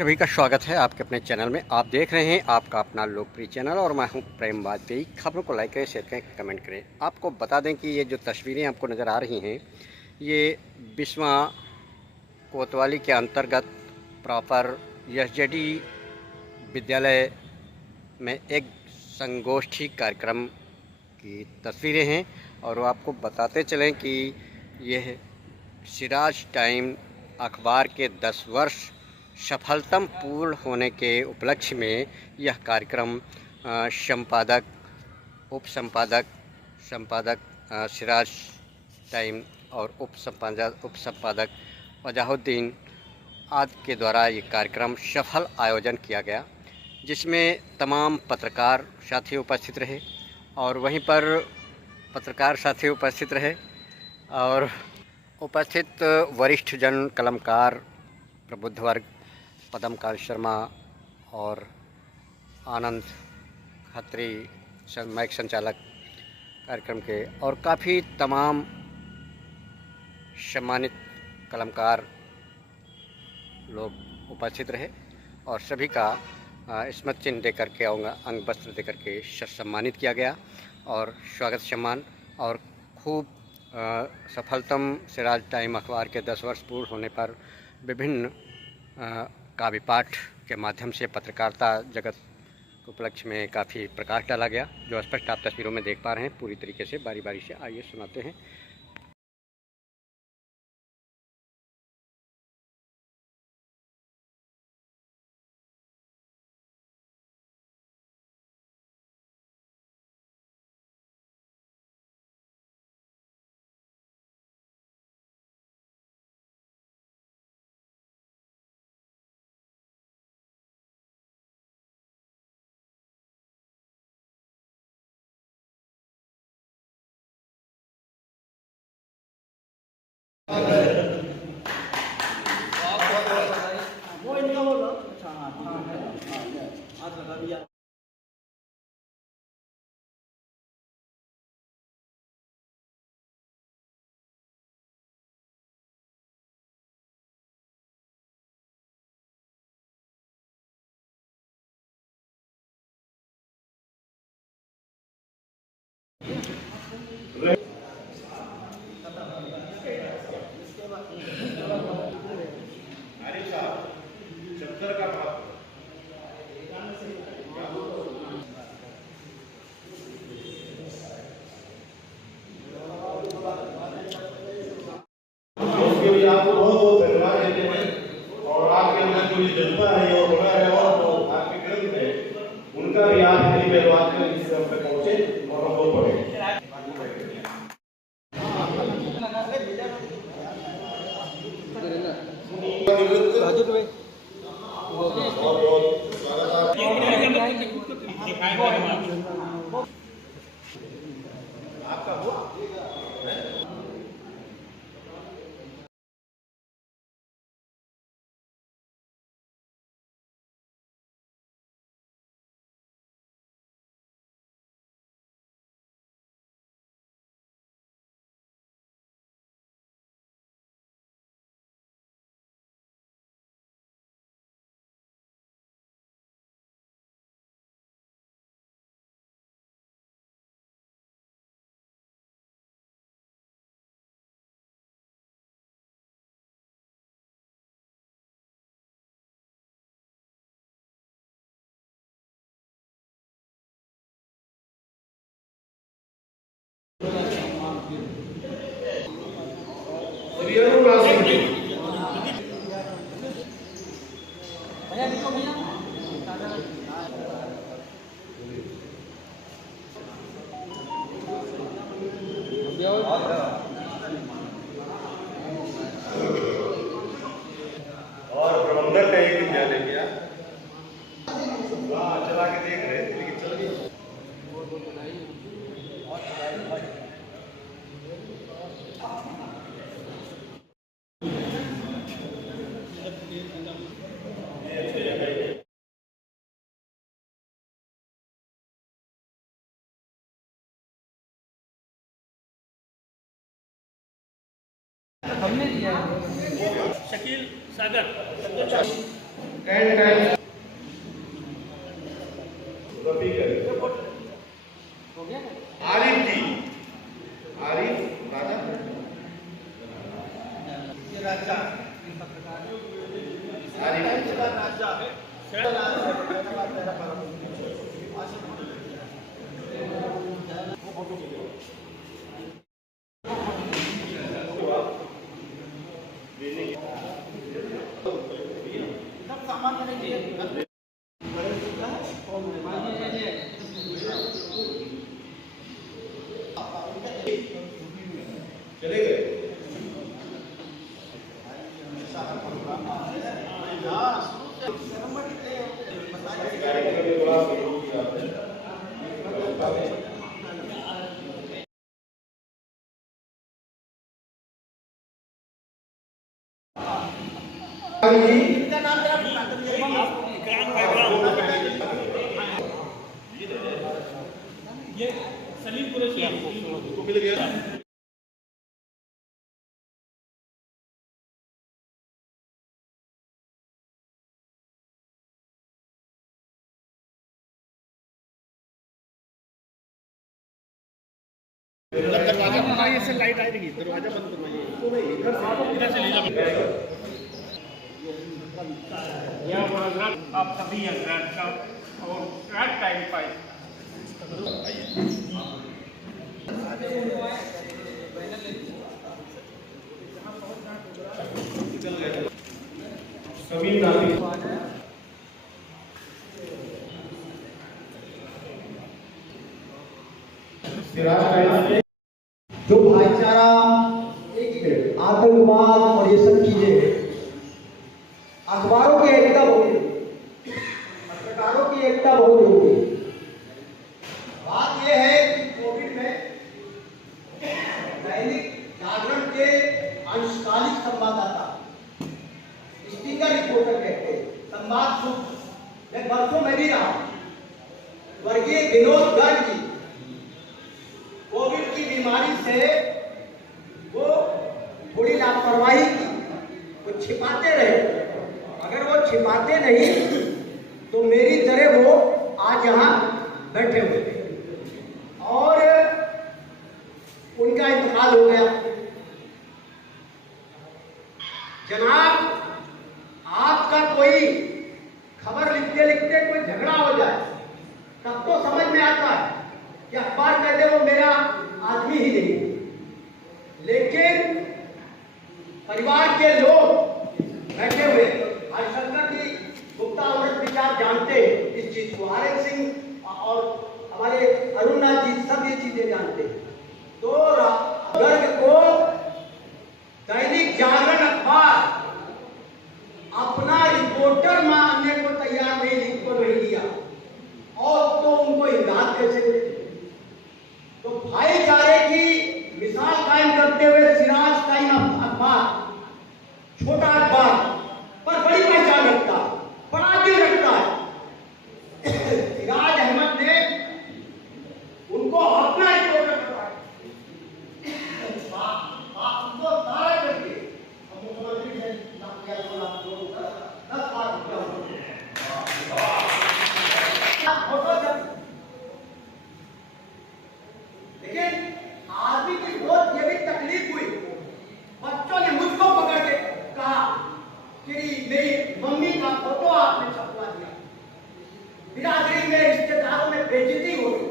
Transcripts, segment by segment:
सभी का स्वागत है आपके अपने चैनल में। आप देख रहे हैं आपका अपना लोकप्रिय चैनल और मैं हूं प्रेम वाजपेयी। खबरों को लाइक करें, शेयर करें, कमेंट करें। आपको बता दें कि ये जो तस्वीरें आपको नज़र आ रही हैं ये बिस्वा कोतवाली के अंतर्गत प्रॉपर एसजेडी विद्यालय में एक संगोष्ठी कार्यक्रम की तस्वीरें हैं। और वो आपको बताते चलें कि यह सिराज टाइम अखबार के 10 वर्ष सफलतम पूर्ण होने के उपलक्ष्य में यह कार्यक्रम संपादक, उप संपादक सिराज टाइम और उप संपादक वजाहुद्दीन आदि के द्वारा ये कार्यक्रम सफल आयोजन किया गया, जिसमें तमाम पत्रकार साथी उपस्थित रहे। और वहीं पर पत्रकार साथी उपस्थित रहे और उपस्थित वरिष्ठ जन कलमकार प्रबुद्ध वर्ग पद्मकांत शर्मा और आनंद खत्री माइक संचालक कार्यक्रम के और काफ़ी तमाम सम्मानित कलमकार लोग उपस्थित रहे और सभी का स्मृति चिन्ह देकर के अंग वस्त्र देकर के सम्मानित किया गया और स्वागत सम्मान और खूब सफलतम सिराज टाइम अखबार के 10 वर्ष पूर्ण होने पर विभिन्न काव्य पाठ के माध्यम से पत्रकारिता जगत के उपलक्ष्य में काफ़ी प्रकाश डाला गया, जो स्पष्ट आप तस्वीरों में देख पा रहे हैं पूरी तरीके से। बारी बारी से आइए सुनाते हैं। वो इनका बोलो। अच्छा हाँ आज बता दिया। उसके लिए आपको बहुत बहुत धन्यवाद देते हैं और आपके अंदर जो जज्बा है और हुनर है और जो आपके ग्रंथ है उनका भी आप मेरी पहलवान कर इस तक पहुंचे और हम लोग पढ़े। आपका वो और प्रबंधक ने एक दिन ध्यान किया, चला के देख रहे थे लेकिन चल गया। हमने दिया शकील सागर। 10 times रफी करें। आरिफ जी, आरिफ राजा चले गए। ये सलीम कुरैशी तो मिल गया। दरवाजा बनाइए, इससे लाइट आएगी, दरवाजा बंद करवाइए, इधर से ले जाओ। आप सभी और टाइम पाए सभी नागरिक जो भाईचारा, आतंकवाद और ये सब चीजें, अखबारों की एकता बहुत जरूरी, पत्रकारों की एकता बहुत जरूरी। बात यह है कि कोविड में दैनिक जागरण के अंशकालिक संवाददाता, स्पीकर रिपोर्टर कहते हैं, संवाद सूत्र मैं बरसों में भी रहा, वर्गीय विनोद गर्ग जी कोविड की बीमारी से वो थोड़ी लापरवाही की, वो छिपाते रहे। अगर वो छिपाते नहीं तो मेरी तरह वो आज यहाँ बैठे हुए थे और उनका इंतकाल हो गया। जनाब, आपका कोई खबर लिखते लिखते कोई झगड़ा हो जाए तब तो समझ में आता है कि अखबार कहते वो मेरा आदमी ही नहीं, लेकिन परिवार के लोग बैठे हुए हरिशंकर जी गुप्ता अमृत विचार जानते हैं इस चीज को, आर सिंह और हमारे अरुणनाथ जी सब ये चीजें जानते हैं। तो गर्ग को दैनिक जागरण अखबार अपना रिपोर्टर मानने को तैयार नहीं, लिख को नहीं लिया, और तो उनको इमदाद कैसे मिले? तो भाईचारे की मिसाल कायम करते हुए सिराज टाइम अखबार, छोटा अखबार पर बड़ी पहचान रखता है, बड़ा दिल रखता है। सिराज अहमद ने उनको अपना रिपोर्टर बनाया, उनको तारा करके मुख्यमंत्री ने फोटो जब, लेकिन आदमी की बहुत ये भी तकलीफ हुई, बच्चों ने मुझको पकड़ के कहा कि मेरी मम्मी का फोटो आपने छपवा दिया, बिरादरी में रिश्तेदारों में बेइज्जती हो गई।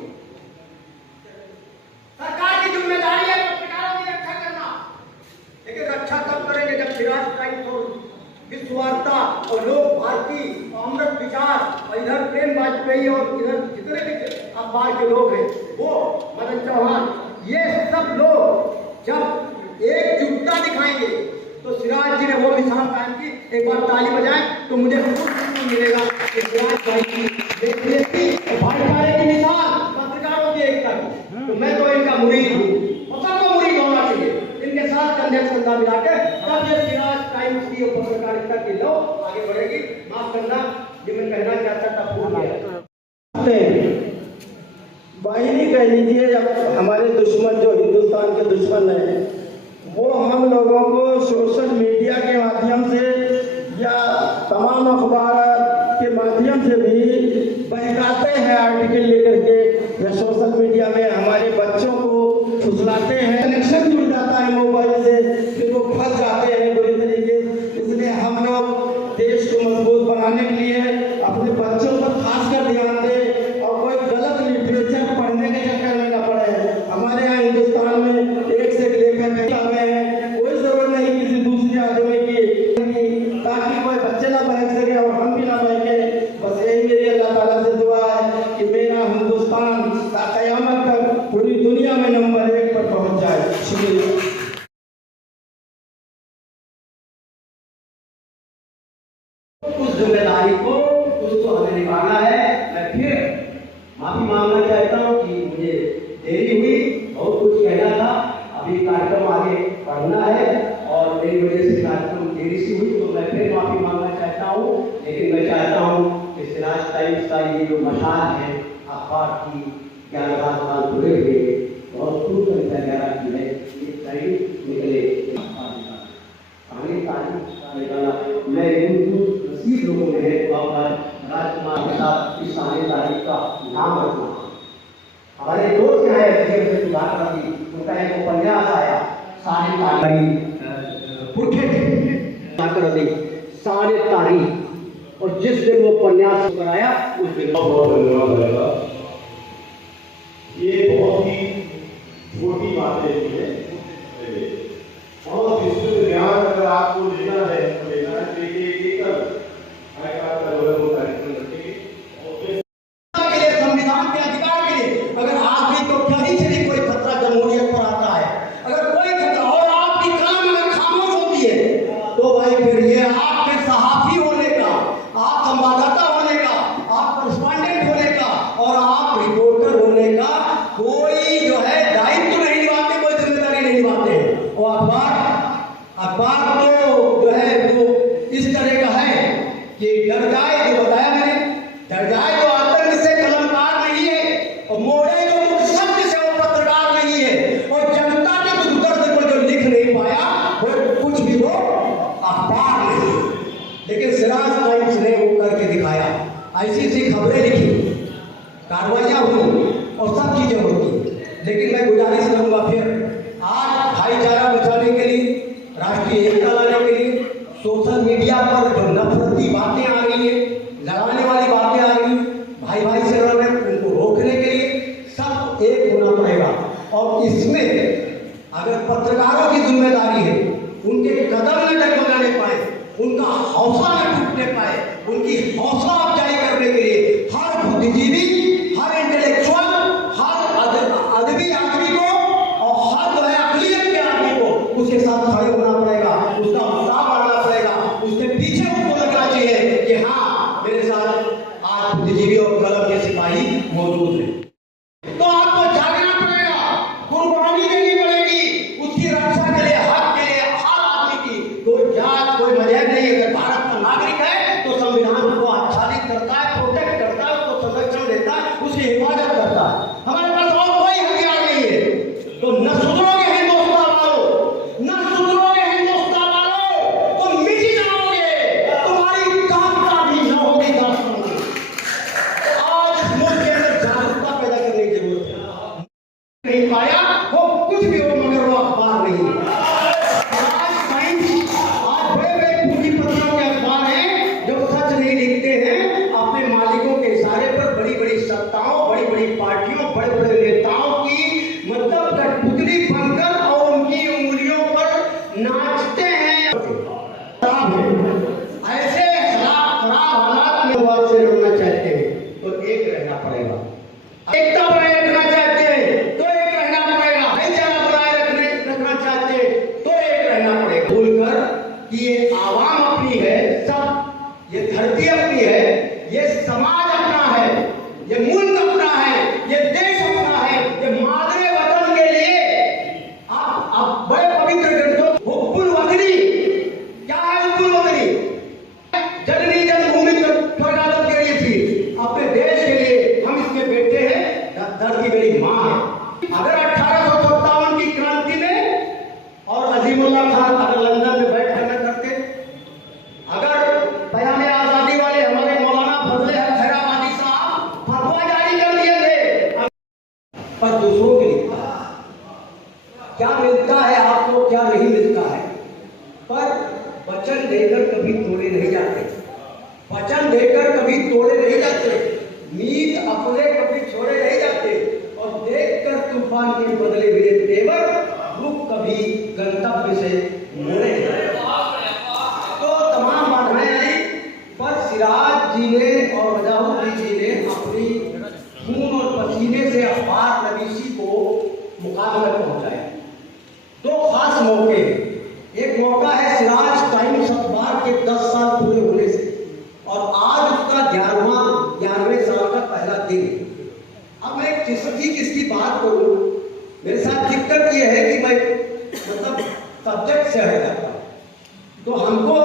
सरकार की जिम्मेदारी है पत्रकारों की रक्षा करना, लेकिन रक्षा तब करेंगे जब सिराज टाइम्स और विश्ववार्ता और लोक भारती और अमृत विचार और इधर प्रेम वाजपेयी और इधर जितने भी अखबार के लोग हैं, वो मदन चौहान, ये सब लोग जब एकजुटता दिखाएंगे तो सिराज जी ने वो मिसाल कायम की। एक बार ताली बजाएं तो मुझे बहुत मिलेगा कि सिराज भाई की भाईचारे की मिसाल, पत्रकारों की एकता की। तो मैं तो इनका मुरीद हूँ और सबको मुरीद होना चाहिए, इनके साथ कंधे से कंधा मिला के तब ये सिराज टाइम्स की पत्रकारिता की लो आगे बढ़ेगी। माफ करना, ये मैं कहना चाहता था भूल गया। बाहिनी कह लीजिए या हमारे दुश्मन जो हिंदुस्तान के दुश्मन हैं, वो हम लोगों को सोशल मीडिया के माध्यम से या तमाम अखबार के माध्यम से भी बहकाते हैं आर्टिकल लेकर के, या सोशल मीडिया में हमारे बच्चों को फुसलाते हैं। कनेक्शन जुड़ जाता है मोबाइल से, फिर वो फंस जाते हैं बुरी तरीके। इसलिए हम लोग देश को मजबूत बनाने के लिए अपने बच्चों पर खासकर ध्यान दें और कोई गलत लिटरेचर पढ़ने के चक्कर में न पड़े। हमारे यहाँ हिंदुस्तान में एक से एक लेखक हैं, कोई जरूरत नहीं किसी दूसरे आदमी की, ताकि कोई बच्चे ना बहक सके और हम भी ना बहके। बस यही मेरी अल्लाह ताला से दुआ है कि मेरा हिंदुस्तान क़यामत तक पूरी दुनिया में नंबर 1 पर पहुंच जाए। शुक्रिया। उस जिम्मेदारी को उसको हमें निभाना है। मैं फिर माफी मांगना चाहता हूँ कि मुझे देरी हुई, बहुत कुछ कहना था, अभी कार्यक्रम आगे बढ़ना है और मेरी वजह से कार्यक्रम देरी से हुई, तो मैं फिर माफी मांगना चाहता हूँ। लेकिन मैं चाहता हूँ कि सिराज टाइम्स का ये जो मशाल है अखबार की 11 साल पूरे हुए, बहुत खूब संख्या 11 की है, ये टाइम निकले मैं नसीब लोगों में है राजकुमार के साथ इस सारे तारीख का नाम रखना। हमारे दोस्त क्या है सुधार करती, उनका एक उपन्यास आया सारे तारीख, और जिस दिन वो उपन्यास कराया उस दिन बहुत धन्यवाद रहेगा। ये बहुत ही छोटी बातें है और इसमें ध्यान अगर आपको लेना है तो लेना है। संविधान के अधिकार के लिए अगर आप भी तो कहीं से भी कोई खतरा जमहूरियत पर आता है, अगर कोई खतरा और आपकी कलम अगर खामोश होती है, तो भाई फिर ये आपके सहाफी होने का, आप संवाददाता होने का, आप करस्पॉन्डेंट होने का और आप रिपोर्टर होने का कोई जो है दायित्व नहीं निभाते, कोई जिम्मेदारी नहीं निभाते। और अखबार तो जो है वो इस तरह का है कि डर जाए, जो बताया मैंने, डर जाए तो आतंक से कलमकार नहीं है, और मोड़े जो मुख शब्द से वो पत्रकार नहीं है, और जनता के दुख दर्द को जो लिख नहीं पाया वो कुछ भी वो अखबार नहीं है। लेकिन सिराज टाइम्स ने वो करके दिखाया, ऐसी ऐसी खबरें लिखी, कार्रवाइयां हुई और सब चीजें होती। लेकिन मैं गुजारिश करूंगा फिर आज भाईचारा बचाने के लिए, राष्ट्रीय एकता लाने के लिए सोशल मीडिया पर जो नफरती बातें आ रही है, लड़ाने वाली बातें आ रही, भाई भाई से लड़ रहे, उनको रोकने के लिए सब एक होना पड़ेगा। और इसमें अगर पत्रकारों की जिम्मेदारी है, उनके कदम न डगमगाने पाए, उनका हौसला न टूटने पाए, उनकी हौसला अफजाई करने के लिए हर बुद्धिजीवी, हर इंटेलेक्चुअल, हर अदबी आदमी को और हर जो है अकलियत के आदमी को उसके साथ खड़े होना पड़ेगा, उसका उत्साह बढ़ाना पड़ेगा, उसके पीछे उसको लगना चाहिए कि हाँ मेरे साथ आज बुद्धिजीवी और कलम के सिपाही मौजूद हैं। तो आपको जागना पड़ेगा, कुर्बानी देनी पड़ेगी उसकी रक्षा के लिए, हक के लिए, हर आदमी की। कोई जात कोई मजहब नहीं, अगर भारत का नागरिक है तो संविधान को आच्छादित करता है, प्रोटेक्ट करता है, उसको संरक्षण देता है, उसकी हिफाजत करता है। हमारे पास और कोई हथियार नहीं है। तो न सुधरोगे हिंदुस्तान वालों, न सुधरोगे हिंदुस्तान वालों, तो मिट जाओगे, तुम्हारी कामता भी न होगी दास्तान। आज मुल्क के अंदर जागरूकता पैदा करने की जरूरत है। नहीं पाया वो कुछ भी हो, मगर वो अखबार नहीं है। आज बड़े बड़े पूंजीपतियों के अखबार हैं जो सच नहीं लिखते हैं, अपने मालिकों के इशारे पर बड़ी बड़ी सत्ताओं, बड़ी बड़ी पार्टियों, बड़े बड़े नेताओं की मतलब कठपुतली बनकर और उनकी उंगलियों पर नाचते हैं। ऐसे खराब हालात में बात से लड़ना चाहते हैं तो एक रहना पड़ेगा, एकता बनाए रखना चाहते हैं तो एक रहना पड़ेगा, भाईचारा बनाए रखना चाहते हैं तो एक रहना पड़ेगा। भूलकर कि ये आवाम अपनी है, सब ये धरती अपनी है, ये समाज अपना है, ये मुल्क अपना है, ये देश अपना है, ये मादरे वतन के लिए आप बड़े पवित्र ग्रंथों हुब्बुल वतनी, क्या है हुब्बुल वतनी? जननी जन्मभूमि स्वर्गादप के लिए थी, अपने देश के लिए हम इसके बेटे हैं, धरती मेरी माँ है। अगर 1857 की क्रांति में और अजीमुल्लाह खान अगर लंदन में बैठ कर करते, अगर वचन देकर कभी तोड़े नहीं जाते, नींद अपने कभी छोड़े नहीं जाते, और देखकर तूफान के बदले हुए तेवर रुख कभी गंतव्य से मोड़े नहीं जाते। तो तमाम बाधाएं आई, पर सिराज जी ने और वजाहुद्दीन जी ने अपनी खून और पसीने से अपार नवीसी को मुकाम में पहुंचाया। दो खास मौके, एक मौका है सिराज टाइम्स अखबार के 10 साल पूरे होने से, और आज उसका 11वें साल का पहला दिन। अब मैं किसकी बात करूं, मेरे साथ दिक्कत यह है कि मैं मतलब सब्जेक्ट से हट जाता हूं। तो हमको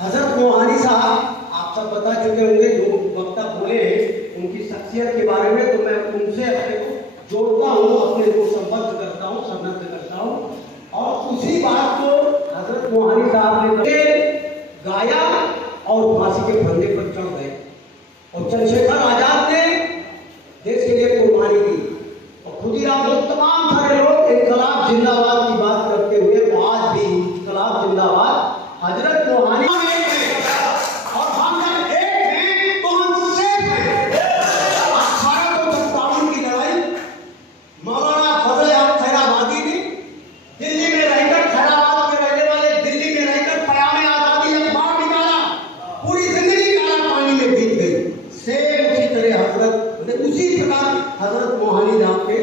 हजरत मोहानी साहब, आप सब बता चुके होंगे, जो वक्ता बोले हैं उनकी शख्सियत के बारे में, तो मैं उनसे अपने को जोड़ता हूँ, अपने को संबद्ध करता हूँ, संबद्ध करता हूँ। और उसी बात को हजरत मोहानी साहब ने गाया और फांसी के फंदे पर चढ़ गए, और चंद्रशेखर आजाद ने देश के लिए कुर्बानी दी, और खुदीराम बोस, तमाम सारे लोग इनकलाब जिंदाबाद की बात करते हुए आज भी इनकलाब जिंदाबाद, हजरत मोहानी, और हम जब एक हैं तो हम सेफ हैं। 1857 की लड़ाई मौलाना फजल अहमद खैराबादी ने दिल्ली में रहकर, खैराबाद के रहने वाले दिल्ली में रहकर क़याम आज़ादी अखबार निकाला, पूरी जिंदगी काला पानी में बीत गई। सेम उसी तरह हजरत, उसी प्रकार हजरत मोहानी साहब के